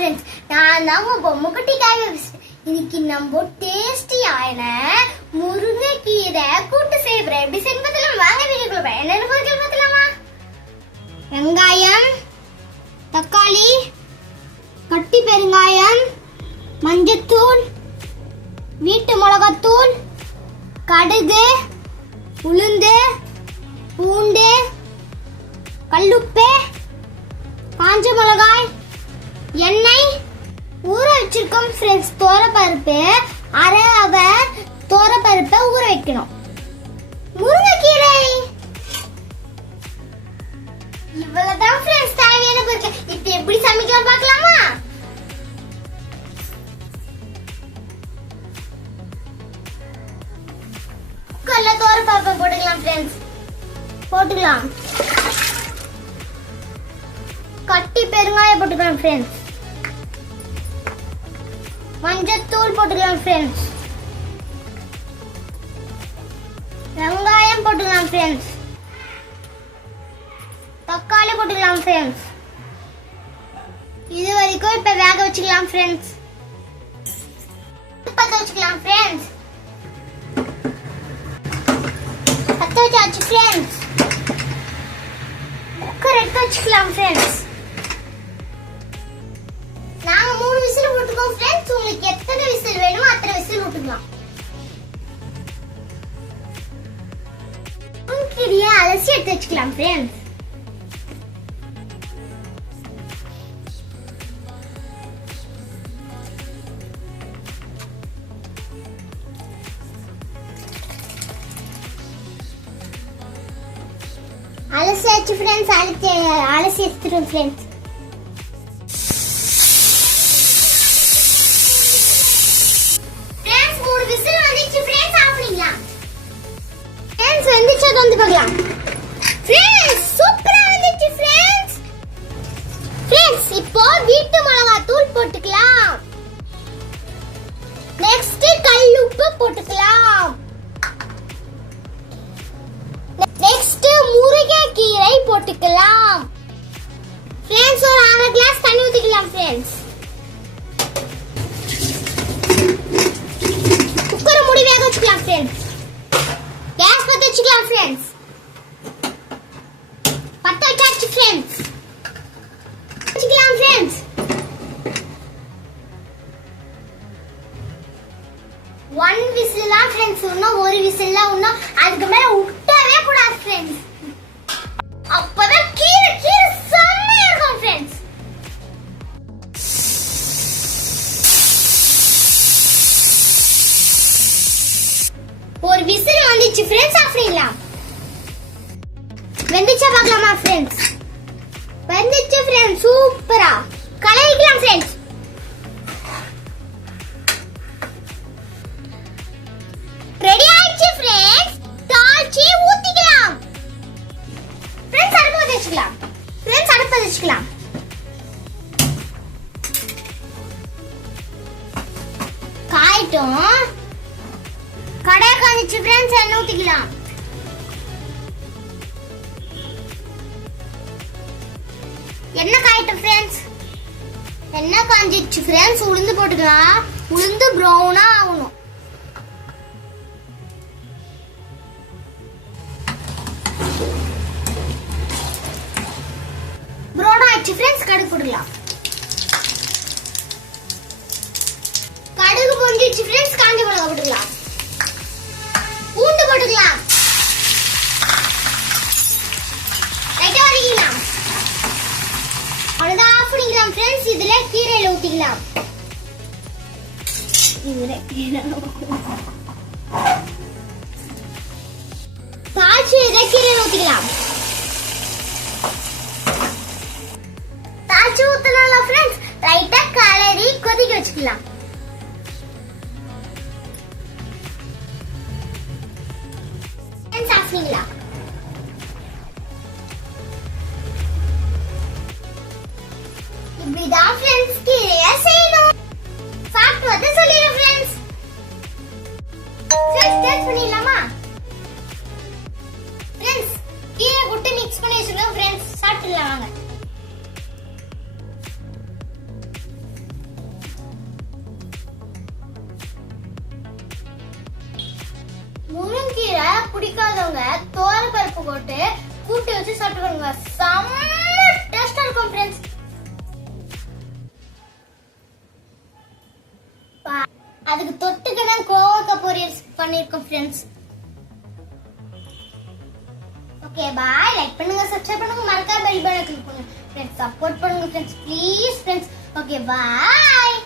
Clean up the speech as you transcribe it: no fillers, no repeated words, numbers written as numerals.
Friends, நான் தான் உங்க முகட்டி காய் பேசுறேன். இன்னைக்கு நம்ம டேஸ்டியான முருங்கைக்கீரை கூட்டு செய்யறேன். எப்படி செய்யணும் பார்த்தலாம் வாங்க வீடியோக்குள்ள போய். என்னென்ன பொருட்கள் பார்த்தலாமா? வெங்காயம், தக்காளி, கட்டி பெருங்காயம், மஞ்சத்தூள், வீட்டு மிளகாத்தூள், கடுகு, உளுந்து, பூண்டு, கல்லுப்பு, காஞ்ச மிளகாய், எண்ணெய், ஊற வச்சிருக்கோம் ஃப்ரெண்ட்ஸ். தோரப்பருப்பு அரை அவர் தோரப்பருப்பை ஊற வைக்கணும். முருங்கைக்கீரை இவ்வளவுதான் ஃப்ரெண்ட்ஸ் தேவையான பொருட்கள். இப்போ எப்படி சமைக்கலாம் பார்க்கலாமா? குக்கர்ல தோரப்பருப்பை போட்டுக்கலாம் ஃப்ரெண்ட்ஸ். போட்டுக்கலாம். கட்டி பெருங்காயம் போட்டுக்கலாம் ஃப்ரெண்ட்ஸ். மஞ்சத்தூள் போட்டுக்கலாம் ஃப்ரெண்ட்ஸ். வெங்காயம் போட்டுக்கலாம் ஃப்ரெண்ட்ஸ். தக்காளி போட்டுக்கலாம் ஃப்ரெண்ட்ஸ். இது வரைக்கும் இப்ப வேக வச்சுக்கலாம் ஃப்ரெண்ட்ஸ். பத்த வச்சுக்கலாம் ஃப்ரெண்ட்ஸ். பத்த வச்சாச்சு ஃப்ரெண்ட்ஸ். குக்கர் எடுத்து வச்சுக்கலாம் ஃப்ரெண்ட்ஸ். நாங்க 3 விசில் போட்டுக்கோம் ஃப்ரெண்ட்ஸ். உங்களுக்கு எத்தனை விசில் வேணுமோ அத்தனை விசில் போட்டுக்கலாம். முருங்கைக்கீரையை அலசி எடுத்து வச்சுக்கலாம் ஃப்ரெண்ட்ஸ். அலசியாச்சு ஃப்ரெண்ட்ஸ். அலசி எடுத்துருவோம் ஃப்ரெண்ட்ஸ். வந்து பார்க்கலாம் फ्रेंड्स. சூப்பரா வந்துச்சு फ्रेंड्स. फ्रेंड्स இப்போ வீட்டு மிளகாய் தூள் போட்டுக்கலாம். நெக்ஸ்ட் கல்லுப்பு போட்டுக்கலாம். நெக்ஸ்ட் முருங்கைக்கீரை போட்டுக்கலாம். फ्रेंड्स ஒரு 1/2 கிளாஸ் தண்ணி ஊத்திக்கலாம் फ्रेंड्स. குக்கர் மூடி வேக வச்சுக்கலாம் फ्रेंड्स. गैस பத்த வச்சுக்கலாம் फ्रेंड्स. பத்த வச்சாச்சு फ्रेंड्स. வச்சுக்கலாம் फ्रेंड्स. 1 விசிலா फ्रेंड्स. இன்னும் ஒரு விசில்ல இன்னும் அதுக்கு மேல விட்டவே கூடாது फ्रेंड्स. அப்பதான் கீரை செம்மையா இருக்கும் फ्रेंड्स. ஒரு விசில் வந்துச்சு फ्रेंड्स. ஆஃப் பண்ணிடலாம். வெந்துச்சா பார்க்கலாமா फ्रेंड्स? வெந்துச்சு फ्रेंड्स. சூப்பரா கலரிக்கலாம் फ्रेंड्स. ரெடி ஆயிடுச்சு फ्रेंड्स. தாளிச்சி ஊத்திக்கலாம் फ्रेंड्स. அடுப்பு வச்சுக்கலாம் फ्रेंड्स. அடுப்பு வச்சுக்கலாம். காயிட்டும். கடாய் காஞ்சிச்சு फ्रेंड्स. எண்ணெய் ஊத்திக்கலாம். எண்ணெய் காயிட்டும் फ्रेंड्स. எண்ணெய் காஞ்சிச்சு फ्रेंड्स. உளுந்து போட்டுக்கலாம். உளுந்து பிரவுனா ஆகணும். பிரவுன் ஆயிடுச்சு फ्रेंड्स. கடுகு போட்டுக்கலாம். கடுகு பொரிஞ்சிச்சு फ्रेंड्स. காஞ்ச மிளகாய் போட்டுக்கலாம். பூண்டு போட்டுக்கலாம். லைட்டா வதக்கிக்கலாம். அவ்வளவுதான். ஆஃப் பண்ணிக்கலாம் फ्रेंड्स. இதுல கீரையில ஊத்திக்கலாம். தாளிச்சு இதை கீரையில ஊத்திக்கலாம். தாளிச்சு ஊத்தலாம் फ्रेंड्स. லைட்டா கலரி கொதிக்க வச்சுக்கலாம். சாப்பிட்டீங்களா? இப்படிதான் फ्रेंड्स கீரையை செய்யணும். சாப்பிட்டு வந்து சொல்லிடுறேன் फ्रेंड्स. டேஸ்ட் பண்ணிடலாமா फ्रेंड्स? கீரை போட்டு மிக்ஸ் பண்ணி வச்சிருக்கோம் फ्रेंड्स. சாப்பிடலாம் வாங்க. போட்டு கூட்டி வச்சு சாப்பிட்டுக்கோங்க. செம்ம டேஸ்டா இருக்கும் ஃப்ரெண்ட்ஸ். அதுக்கு தொட்டுக்கு தான் கோவக்காய் பொரியல் பண்ணிருக்கோம் ஃப்ரெண்ட்ஸ். Okay bye. லைக் பண்ணுங்க, சப்ஸ்கிரைப் பண்ணுங்க, மறக்காம பெல் பட்டனை கிளிக் பண்ணுங்க ஃப்ரெண்ட்ஸ். சப்போர்ட் பண்ணுங்க friends please friends. Okay bye.